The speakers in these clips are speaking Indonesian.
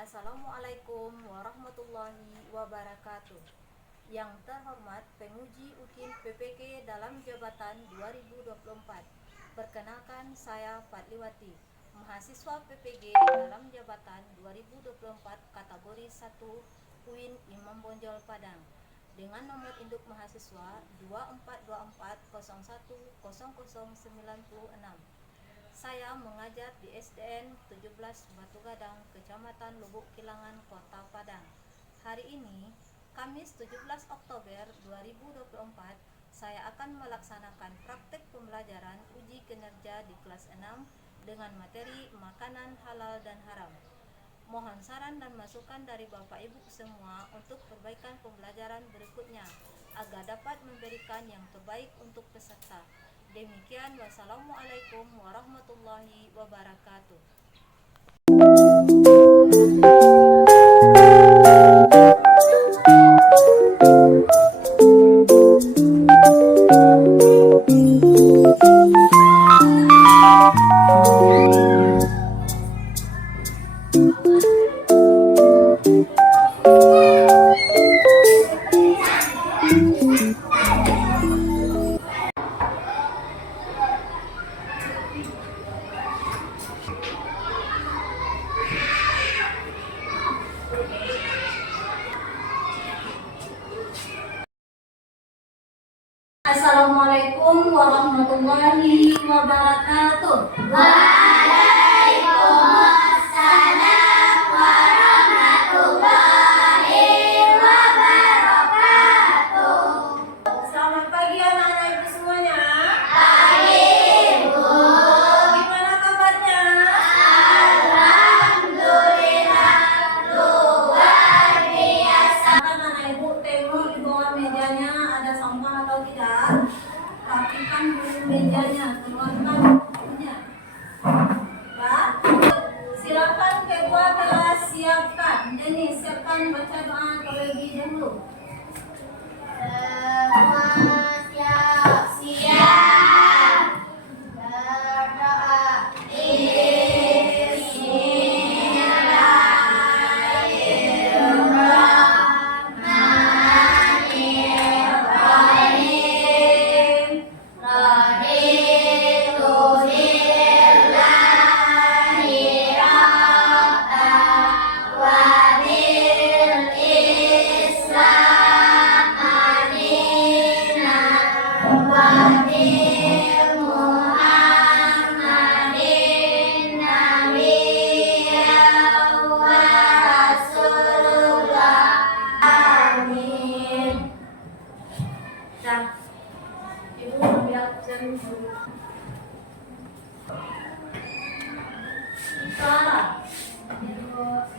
Assalamualaikum warahmatullahi wabarakatuh. Yang terhormat penguji UKIN PPK dalam jabatan 2024. Perkenalkan, saya Fadliwati, mahasiswa PPG dalam jabatan 2024 kategori 1 UIN Imam Bonjol Padang dengan nomor induk mahasiswa 2424010096. Saya mengajar di SDN 17 Batu Gadang, Kecamatan Lubuk Kilangan, Kota Padang. Hari ini, Kamis 17 Oktober 2024, saya akan melaksanakan praktek pembelajaran uji kinerja di kelas 6 dengan materi makanan halal dan haram. Mohon saran dan masukan dari Bapak Ibu semua untuk perbaikan pembelajaran berikutnya agar dapat memberikan yang terbaik untuk peserta. Demikian, wassalamualaikum warahmatullahi wabarakatuh. Assalamualaikum warahmatullahi wabarakatuh. Waalaikumsalam warahmatullahi wabarakatuh. Selamat pagi anak-anak ibu semuanya. Pagi, Bu. Gimana kabarnya? Alhamdulillah luar biasa. Anak-anak ibu tengok di bawah mejanya ada sampah atau tidak? Rapikan dulu mejanya, keluarkan bukunya. Ya, silakan kedua kelas siapkan. Jadi siapkan baca doa terlebih dahulu. Semua siap. Siap. Berdoa.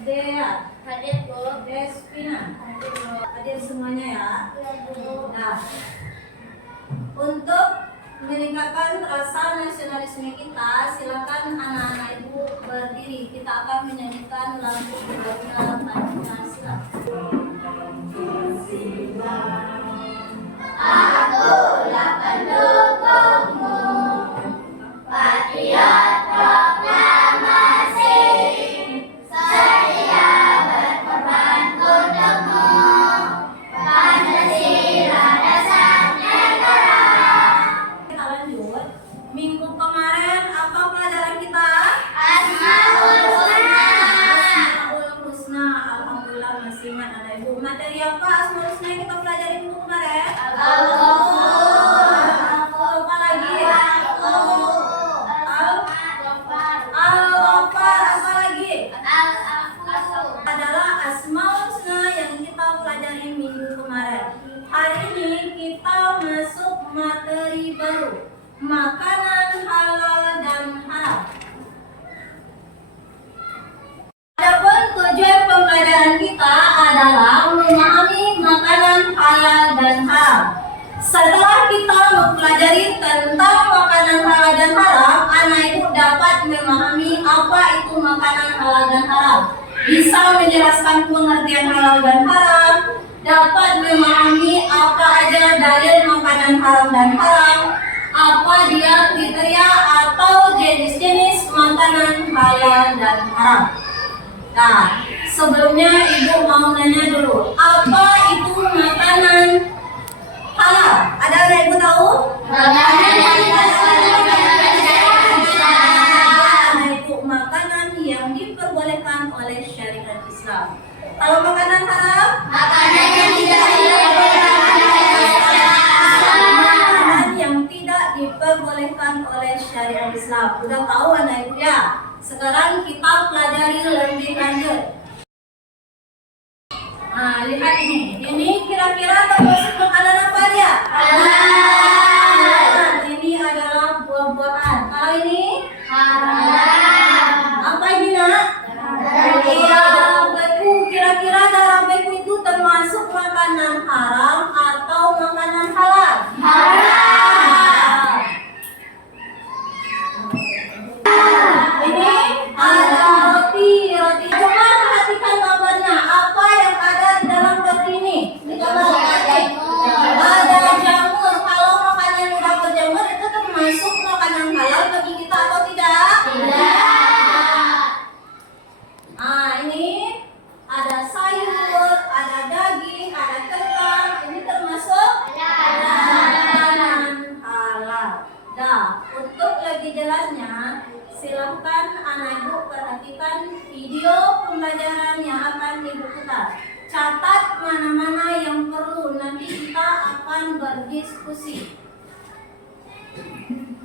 Dea, hadir Bu. Despina, hadir Bu. Hadir semuanya ya. Nah, untuk meningkatkan rasa nasionalisme kita, silakan anak-anak ibu berdiri. Kita akan menyanyikan lagu Bunda Pancasila. Akulah pendukungmu, patriot proklamasi, sedia berkorban untukmu, Pancasila dasar negara. Kita lanjut. Minggu kemarin apa pelajaran kita? Asmaul Husna. Asmaul Husna. Alhamdulillah masih ingat anak ibu. Materi apa Asmaul Husna yang kita pelajari minggu kemarin? Apa lagi? Al-Ghafar. Apa lagi? Adalah Asmaul Husna yang kita pelajari minggu kemarin. Hari ini kita masuk materi baru, makanan halal dan haram. Adapun tujuan pembelajaran kita adalah memahami makanan halal dan haram. Setelah kita mempelajari tentang makanan halal dan haram, anak ibu dapat memahami apa itu makanan halal dan haram, bisa menjelaskan pengertian halal dan haram, dapat memahami apa aja dalil makanan makanan haram dan haram. Apa dia kriteria atau jenis-jenis makanan halal dan haram? Nah, sebelumnya ibu mau nanya dulu, apa itu makanan halal? Ada yang ibu tahu? Makanan yang diperbolehkan oleh syariat Islam. Kalau makanan haram? Makanan yang tidak diperbolehkan oleh syariat Islam. Udah tahu anak ibu ya? Sekarang kita pelajari lebih lanjut. Nah, lihat ini. Ini kira-kira termasuk makanan apa dia? Halal. Ini adalah buah-buahan. Kalau ini? Halal. Apa ini nak? Darah beku. Kira-kira darah beku itu termasuk makanan haram atau makanan halal? Halal. Ini ada roti. Coba perhatikan gambarnya. Apa yang ada di dalam roti ini? Ada jamur. Kalau makanan udah berjamur itu termasuk makanan halal bagi kita atau tidak? Tidak. Nah, ini ada sayur, ada daging, ada kentang. Ini termasuk makanan halal. Dah, untuk lebih jelasnya silahkan anak ibu perhatikan video pembelajaran yang akan ibu putar. Catat mana-mana yang perlu, nanti kita akan berdiskusi.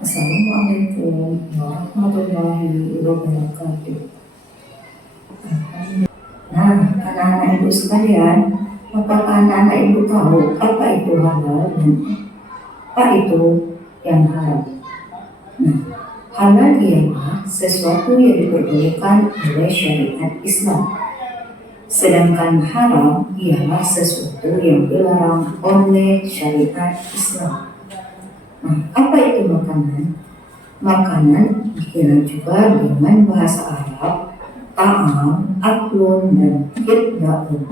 Assalamualaikum warahmatullahi wabarakatuh. Nah, anak-anak ibu sekalian, apakah anak-anak ibu tahu apa itu halal dan apa itu yang haram? Nah, halal ialah sesuatu yang diperbolehkan oleh syariat Islam. Sedangkan haram ialah sesuatu yang dilarang oleh syariat Islam. Nah, apa itu makanan? Makanan dikenal juga dengan bahasa Arab, ta'am, aklun, dan hidba'un,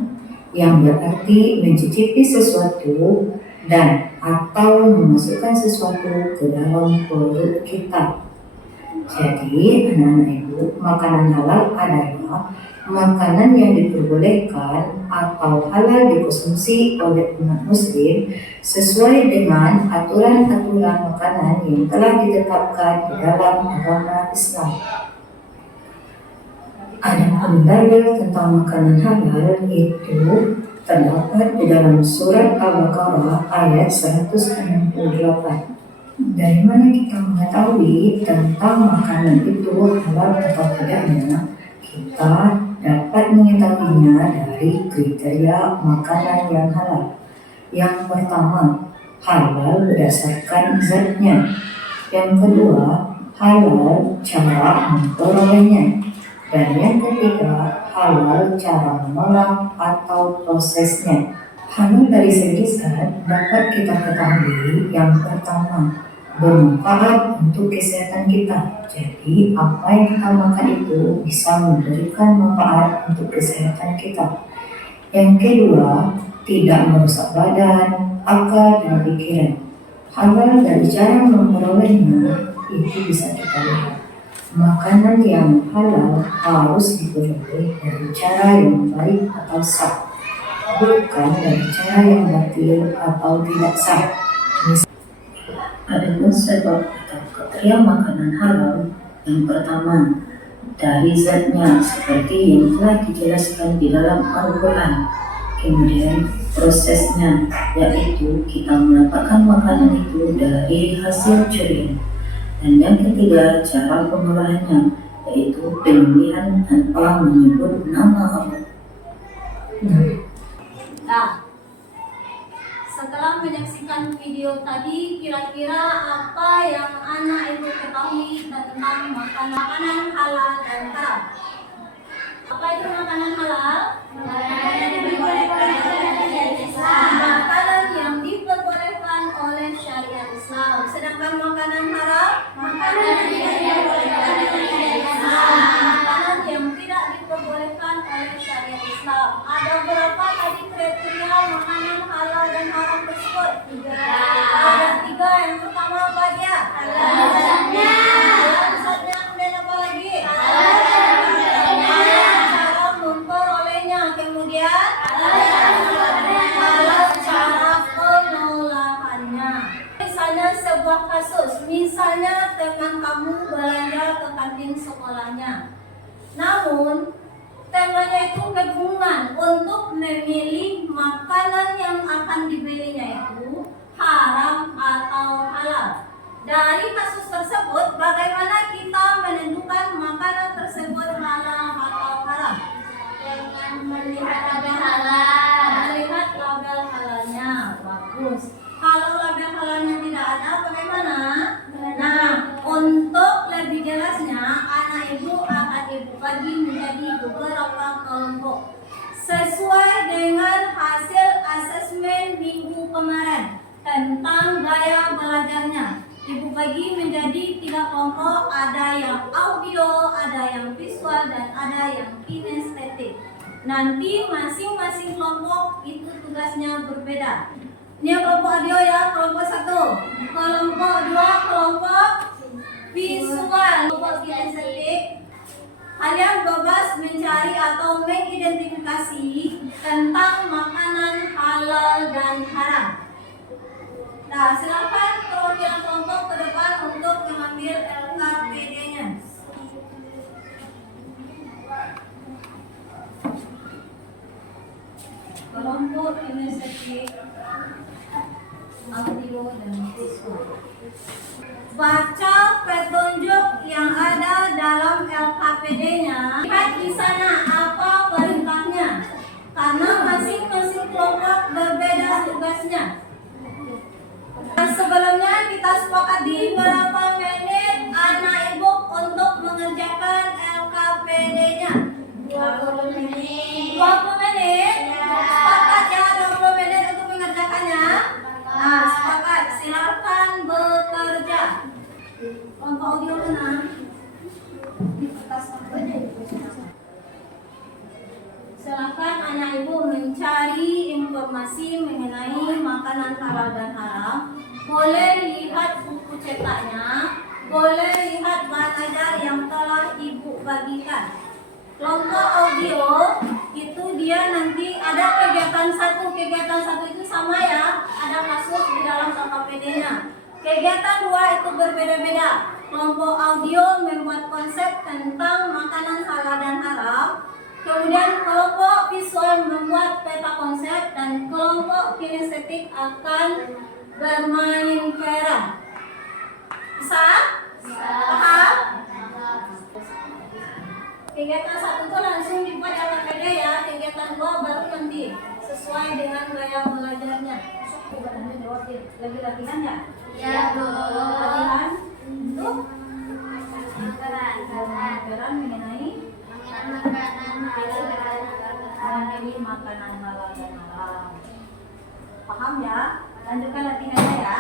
yang berarti mencicipi sesuatu dan atau memasukkan sesuatu ke dalam perut kita. Jadi, anak-anak ibu, makanan halal adalah makanan yang diperbolehkan atau halal dikonsumsi oleh umat muslim sesuai dengan aturan-aturan makanan yang telah ditetapkan di dalam agama Islam. Adapun dalil tentang makanan halal itu terdapat di dalam surat Al-Baqarah ayat 168. Dari mana kita mengetahui tentang makanan itu halal atau tidaknya? Kita dapat mengetahuinya dari kriteria makanan yang halal. Yang pertama, halal berdasarkan zatnya. Yang kedua, halal cara memperolehnya. Dan yang ketiga, halal cara mengolah atau prosesnya. Halal dari segi zat dapat kita ketahui yang pertama, bermanfaat untuk kesehatan kita. Jadi, apa yang kita makan itu bisa memberikan manfaat untuk kesehatan kita. Yang kedua, tidak merusak badan, akal, dan pikiran. Halal dari cara memperolehnya itu bisa kita lihat. Makanan yang halal harus diperoleh dari cara yang baik atau sah, bukan dari cara yang batil atau tidak sah. Adapun sebab atau kriteria makanan halal, yang pertama dari zatnya seperti yang telah dijelaskan di dalam Al-Quran. Kemudian prosesnya, yaitu kita mendapatkan makanan itu dari hasil curian. Dan yang ketiga, cara pengolahannya, yaitu pemilihan tanpa menyebut nama Allah. Nah, setelah menyaksikan video tadi, kira-kira apa yang anak ibu ketahui tentang makanan halal dan haram? Apa itu makanan halal? Makanan yang diperbolehkan oleh syariat Islam. Sedangkan makanan haram? Makanan yang tidak diperbolehkan oleh syariat Islam. Ada berapa tadi kriteria makanan halal dan haram tersebut? Ada sebuah kasus, misalnya teman kamu belanja ke kantin sekolahnya. Namun, temannya itu kebingungan untuk memilih makanan yang akan dibelinya itu haram atau halal. Dari kasus tersebut, bagaimana kita menentukan makanan tersebut halal atau haram? Dengan melihat label halal. Melihat label halalnya, bagus. Kalau label halalnya tidak ada, bagaimana? Nah, untuk lebih jelasnya, anak ibu akan ibu bagi menjadi beberapa kelompok sesuai dengan hasil asesmen minggu kemarin tentang gaya belajarnya. Ibu bagi menjadi 3 kelompok, ada yang audio, ada yang visual, dan ada yang kinestetik. Nanti masing-masing kelompok itu tugasnya berbeda. Ini kelompok audio ya, kelompok 1. Kelompok 2, kelompok visual. Kelompok kinestetik, kalian bebas mencari atau mengidentifikasi tentang makanan halal dan haram. Nah, silakan perwakilan kelompok ke depan untuk mengambil LKPD-nya. Kelompok kinestetik, audio dan visual. Baca petunjuk yang ada dalam LKPD-nya. Lihat di sana apa perintahnya. Karena masing-masing kelompok berbeda tugasnya. Nah, sebelumnya kita sepakati berapa menit anak ibu untuk mengerjakan LKPD-nya. 20 menit. 20 menit? Sepakat ya 20 menit untuk mengerjakannya? Nah, sepakat. Silakan bekerja. Kelompok audio mana? Di kertas apa? Silakan anak ibu mencari informasi mengenai makanan halal dan haram. Boleh lihat buku cetaknya, boleh lihat bahan ajar yang telah ibu bagikan. Kelompok audio itu dia nanti ada kegiatan satu itu sama ya, ada kasus di dalam LKPD-nya. Kegiatan 2 itu berbeda-beda. Kelompok audio membuat konsep tentang makanan halal dan haram. Kemudian kelompok visual membuat peta konsep dan kelompok kinestetik akan bermain peran. Bisa? Paham? Kegiatan 1 itu langsung dibuat LKPD ya. Kegiatan 2 baru nanti sesuai dengan gaya belajarnya. Lagi latihan ya? Ya, Bu. Latihan untuk Makanan mengenai makanan halal dan haram. memilih makanan halal dan haram. Paham ya? Lanjutkan latihannya ya.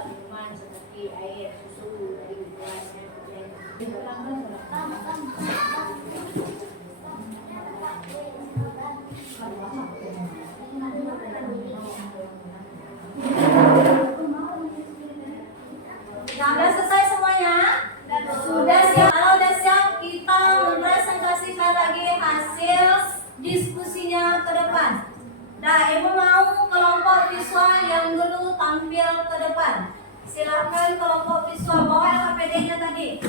Minuman seperti air, susu dari gelas Sudah selesai semuanya? Sudah siap? Kalau sudah siap, kita mempresentasikan lagi hasil diskusinya ke depan. Nah, ibu mau kelompok visual yang dulu tampil ke depan. Silakan kelompok visual, bawa LKPD-nya tadi.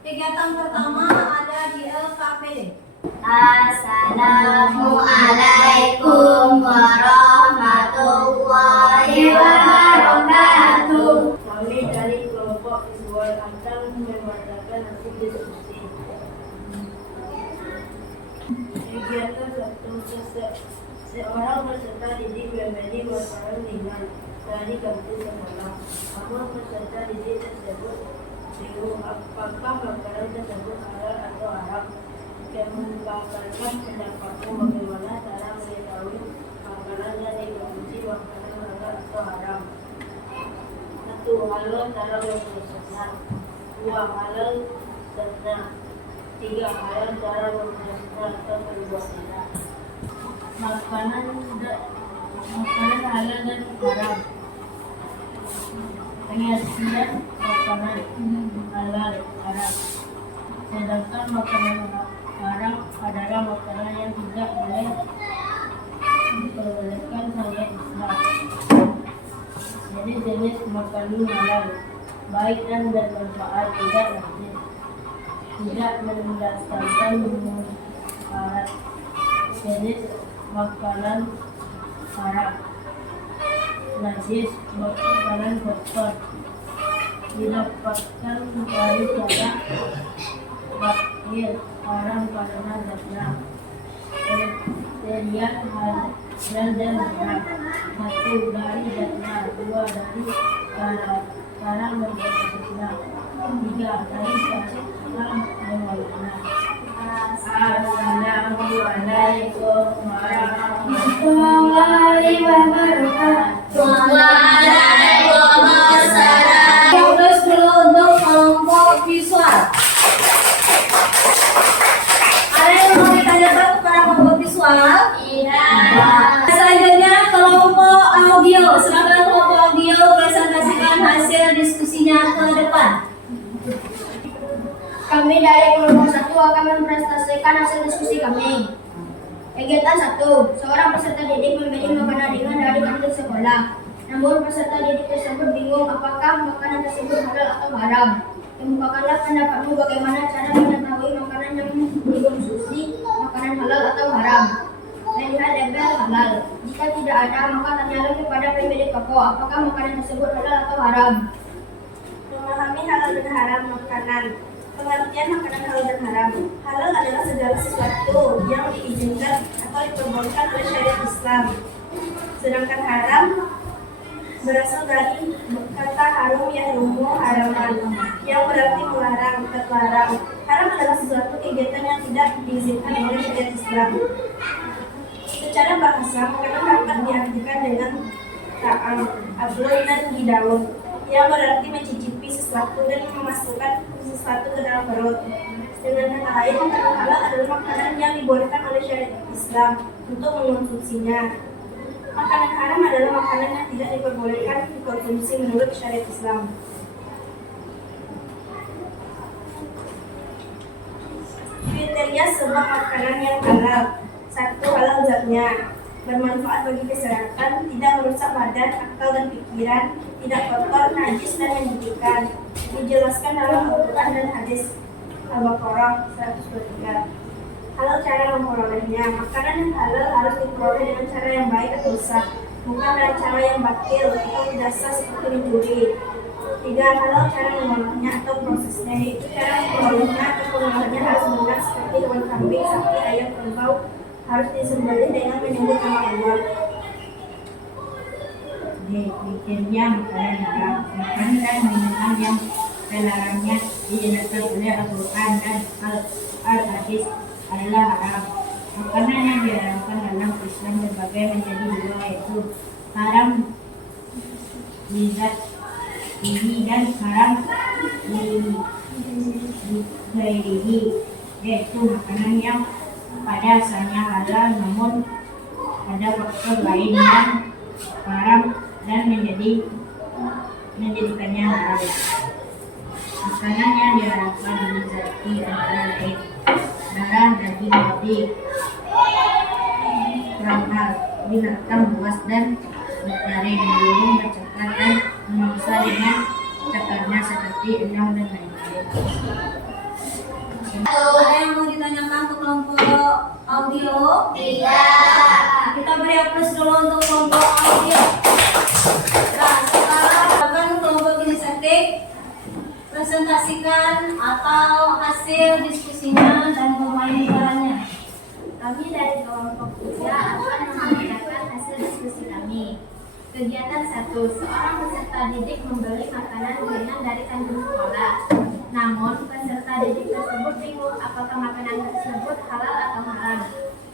Kegiatan pertama ada di LKPD. Assalamualaikum warahmatullahi wabarakatuh. Kami dari kelompok visual akan memadakan hasil diskusi. Kegiatan 1. Seorang peserta didik membeli makanan ringan dari kantin sekolah. Namun peserta didik tersebut bingung apakah makanan tersebut halal atau haram. Mengungkapkan pendapatmu bagaimana cara mengetahui makanan yang dikonsumsi makanan halal atau haram. 1. Halal cara memprosesnya. 2. Halal serta 3. Halal cara memprosesnya atau perbuatannya. Makanan makanan halal dan haram. Penyajian makanan halal haram. Sedangkan makanan haram adalah makanan yang tidak boleh diperbolehkan oleh Islam. Jenis-jenis makanan halal baik dan bermanfaat, tidak najis, tidak mendasarkan mudarat. Jenis makanan haram najis, makanan kotor, didapatkan dari cara bakir, haram karena zatnya. Kriteria halal dan haram: 1. Dari zatnya. 2. Dari cara membuatnya. 3. Dari cara membuatnya. Assalamualaikum warahmatullahi wabarakatuh. Waalaikumsalam. Terus dulu untuk kelompok visual. Ada yang mau ditanyakan kepada kelompok visual? Iya. Selanjutnya kelompok audio. Silakan kelompok audio presentasikan hasil diskusinya ke depan. Kami dari kelompok 1 akan mempresentasikan hasil diskusi kami. Kegiatan 1. Seorang peserta didik membeli makanan ringan dari kantin sekolah. Namun peserta didik tersebut bingung apakah makanan tersebut halal atau haram. Kemukakanlah pendapatmu bagaimana cara mengetahui makanan yang dikonsumsi makanan halal atau haram. Lihat label halal. Jika tidak ada, maka tanyalah kepada pemilik toko apakah makanan tersebut halal atau haram. Memahami halal dan haram makanan. Pengertian makanan halal dan haram. Halal adalah segala sesuatu yang diizinkan atau diperbolehkan oleh syariat Islam. Sedangkan haram berasal dari kata harum yahrumu haraman, yang berarti melarang, terlarang. Haram adalah sesuatu kegiatan yang tidak diizinkan oleh syariat Islam. Secara bahasa, makanan dapat diartikan dengan ta'am, ablon dan hidaun, yang berarti mencicipi sesuatu dan memasukkan sesuatu ke dalam perut. Dengan kata lain, makanan halal adalah makanan yang dibolehkan oleh syariat Islam untuk mengonsumsinya. Makanan haram adalah makanan yang tidak diperbolehkan dikonsumsi menurut syariat Islam. Kriteria sebuah makanan yang halal. 1. Halal zatnya. Bermanfaat bagi kesehatan, tidak merusak badan, akal dan pikiran, tidak kotor, najis dan menjijikan. Dijelaskan dalam Al-Quran dan hadis Al-Baqarah 123. Halal cara memperolehnya. Makanan yang halal harus diperoleh dengan cara yang baik atau rusak, bukan dengan cara yang batil atau dasar seperti mencuri. 3. Halal cara mengolahnya atau prosesnya, yaitu cara memperolehnya atau pengolahannya harus benar seperti hewan kambing, sapi, ayam, kerbau harus disembelih dengan menyebut nama Allah. Kriteria makanan haram. Makanan dan minuman yang terlarangnya dijelaskan oleh Al-Quran dan Al-Hadis adalah haram. Makanan yang diharamkan dalam Islam berbagai menjadi dua, yaitu haram lizat ini dan haram lighairihi, yaitu makanan yang pada asalnya halal namun ada faktor lain yang haram dan menjadikannya haram. Makanan yang diharamkan lizati antara lain darah, daging babi, kerang, binatang buas dan bertaring, burung, bercakar dan memangsa dengan cakarnya seperti elang dan lain-lain. Ada yang mau ditanyakan ke kelompok audio? Tidak. Kita beri aplaus dulu untuk kelompok audio. Nah, sekarang kelompok kinestetik presentasikan atau hasil diskusinya dan pemaparannya. Kami dari kelompok 3 akan memperlihatkan hasil diskusi kami. Kegiatan 1. Seorang peserta didik membeli makanan ringan dari kantin sekolah. Namun, peserta didik tersebut bingung apakah makanan tersebut halal atau haram.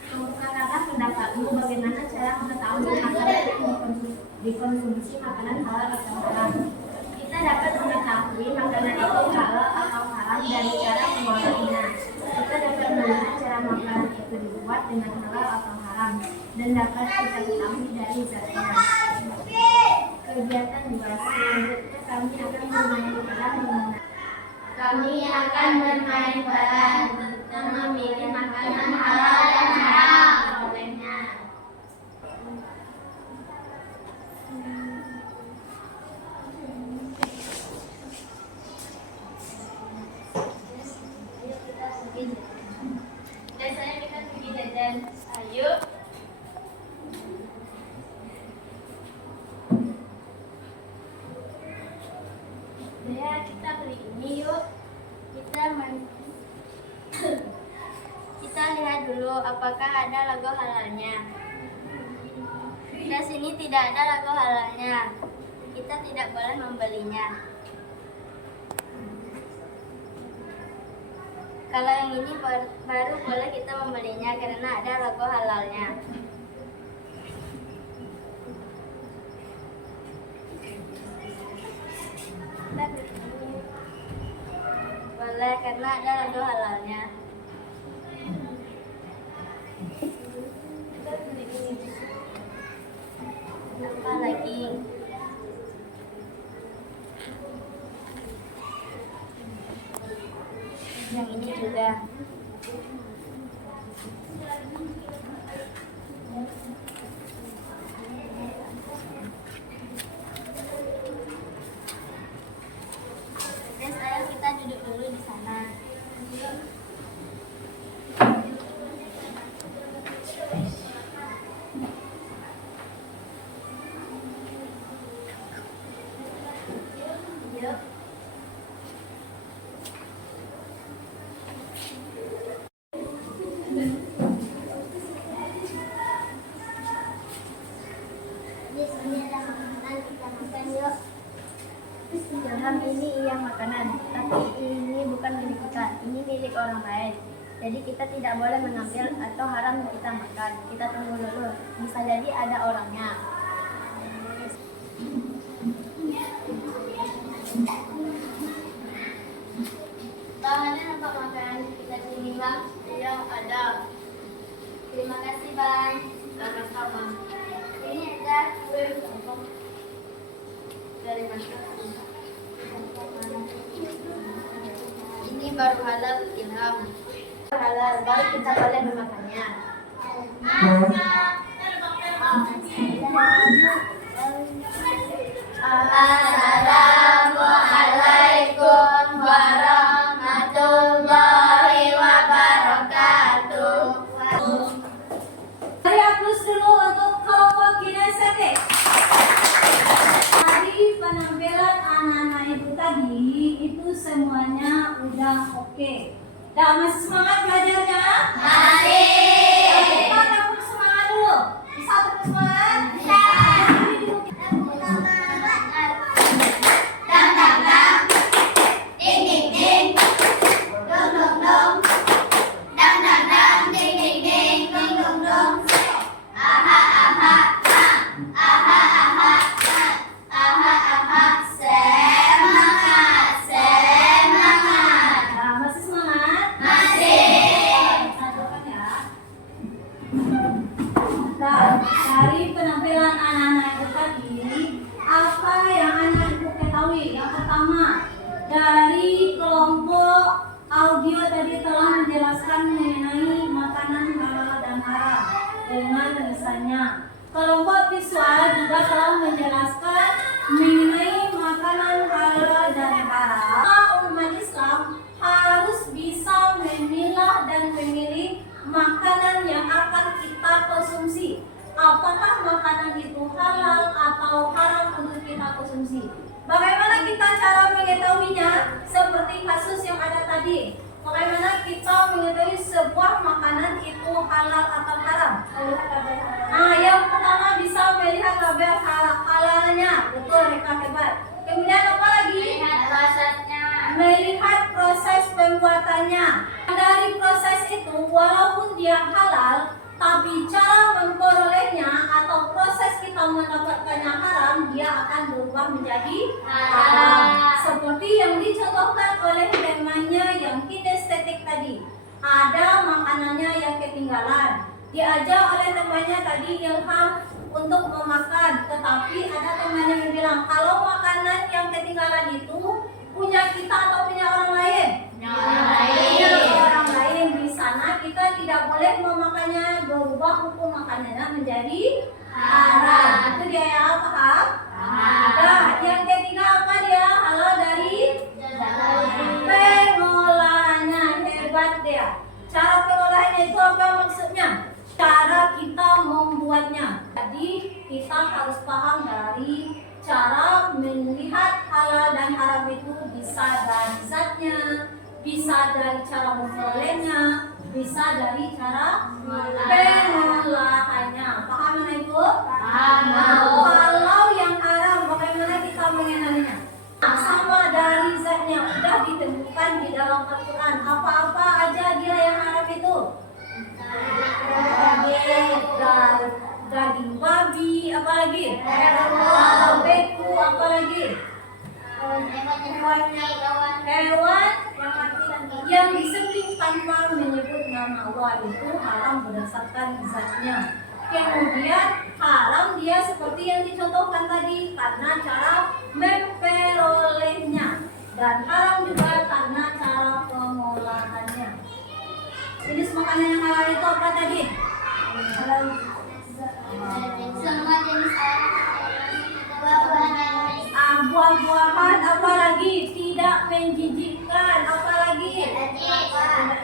Kemukakanlah pendapatmu bagaimana cara mengetahui makanan yang dikonsumsi makanan halal atau haram. Kita dapat mengetahui makanan itu halal atau haram dari cara mengolahnya. Kita dapat melihat cara makanan itu dibuat dengan halal atau haram. dan dapat kita ketahui dari zatnya. Kegiatan 2. Selanjutnya kami akan bermain peran tentang memilih makanan halal dan haram olehnya. Biasanya kita pergi jajan. Ayo. Ya, kita beli ini yuk. Kita lihat dulu apakah ada logo halalnya. Di sini tidak ada logo halalnya. Kita tidak boleh membelinya. Kalau yang ini baru boleh kita membelinya karena ada logo halalnya. Boleh karena ada logo halalnya. Apa lagi? Yang ini juga. Guys, ayo kita duduk dulu di sana. Yuk. Ini ada makanan, kita makan yuk. Ilham, ini iya makanan, tapi ini bukan milik kita, ini milik orang lain. Jadi kita tidak boleh mengambil atau haram kita makan. Kita tunggu dulu, bisa jadi ada orangnya. Bahannya apa makan? Kita sini bang? Iya ada. Terima kasih bang. Sama-sama. Ini ada kue dari masyarakat. Ini baru halal Ilham. Halal, baru kita boleh memakannya. Assalamualaikum warahmatullahi wabarakatuh. Mari hapus dulu untuk kelompok kinestetik. Dari penampilan anak-anak itu tadi, itu semuanya udah oke. Dah masih semangat belajarnya? Masih. Kita tepuk semangat dulu. Bisa tepuk semangat? Bisa. Dari penampilan anak-anak itu tadi, apa yang anak ibu ketahui? Yang pertama, dari kelompok audio tadi telah menjelaskan mengenai makanan halal dan haram dengan misalnya. Kelompok visual juga telah menjelaskan mengenai makanan halal dan haram. Umat Islam harus bisa memilah dan memilih makanan yang akan kita konsumsi. Apakah makanan itu halal atau haram untuk kita konsumsi? Bagaimana kita cara mengetahuinya? Seperti kasus yang ada tadi. Bagaimana kita mengetahui sebuah makanan itu halal atau haram? Nah, yang pertama bisa melihat label halalnya. Betul, mereka hebat. Kemudian apa lagi? Lihat prosesnya. Melihat proses pembuatannya. Dari proses itu, walaupun dia halal, tapi cara memperolehnya atau proses kita mendapatkannya haram, dia akan berubah menjadi haram. Seperti yang dicontohkan oleh temannya yang kinestetik tadi. Ada makanannya yang ketinggalan. Diajak oleh temannya tadi tadi ilham untuk memakan, tetapi ada temannya yang bilang kalau makanan yang ketinggalan itu punya kita atau punya orang lain? Punya orang lain. Di sana kita tidak boleh memakannya, berubah hukum makanannya menjadi haram. Itu dia ya, paham? Nah, yang ketiga apa dia? Halal dari pengolahannya. Hebat dia. Cara pengolahannya itu apa maksudnya? Cara kita membuatnya. Jadi kita harus paham dari cara melihat halal dan haram itu bisa dari zatnya, bisa dari cara memperolehnya, bisa dari cara pengolahannya. Paham mana itu? Paham. Kalau yang haram bagaimana kita mengenalinya? Sama dari zatnya sudah ditentukan di dalam Al-Quran. Apa-apa aja dia yang haram itu? Daging babi, apalagi? Beku, apalagi? Hewan yang disembelih tanpa menyebut nama Allah itu haram berdasarkan zatnya. Kemudian haram dia seperti yang dicontohkan tadi karena cara memperolehnya, dan haram juga karena cara pengolahannya. Jenis makanan yang halal itu apa tadi? Semua jenis Buah-buahan, apalagi tidak menjijikkan, apalagi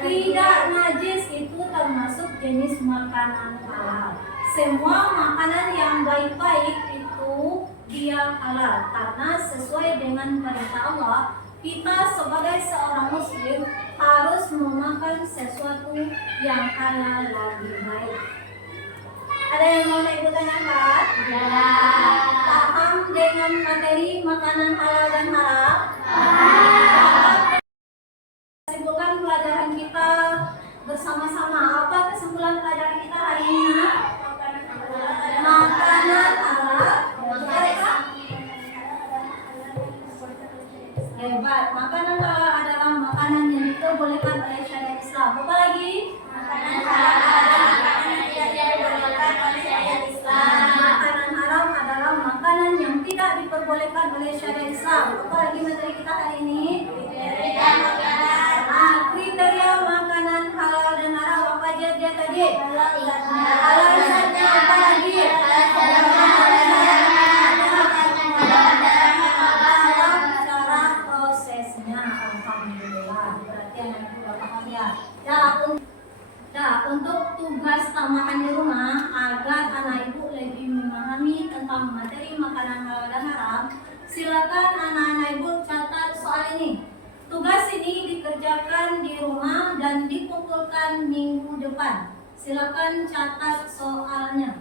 tidak najis, itu termasuk jenis makanan halal. Semua makanan yang baik-baik itu dia halal karena sesuai dengan perintah Allah. Kita sebagai seorang muslim harus memakan sesuatu yang halal lebih baik. Ada yang mau ibu tanyakan? Ya. Paham dengan materi makanan halal dan haram? Paham. Kesimpulan pelajaran kita bersama-sama. Apa kesimpulan pelajaran kita hari ini? Makanan halal. Hebat. Makanan halal adalah makanan yang diperbolehkan oleh syariat Islam. Apa lagi? Makanan halal adalah makanan yang tidak diperbolehkan oleh syariat Islam. Makanan haram adalah makanan yang tidak diperbolehkan oleh syariat Islam. Apa lagi materi kita hari ini? Kriteria makanan halal dan haram apa aja dia tadi? Halal zatnya, apa lagi? Cara prosesnya. Alhamdulillah. Berarti anak sudah paham ya. Untuk tugas tambahan di rumah agar anak ibu lebih memahami tentang materi makanan halal dan haram, silakan anak-anak ibu catat soal ini. Tugas ini dikerjakan di rumah dan dikumpulkan minggu depan. Silakan catat soalnya.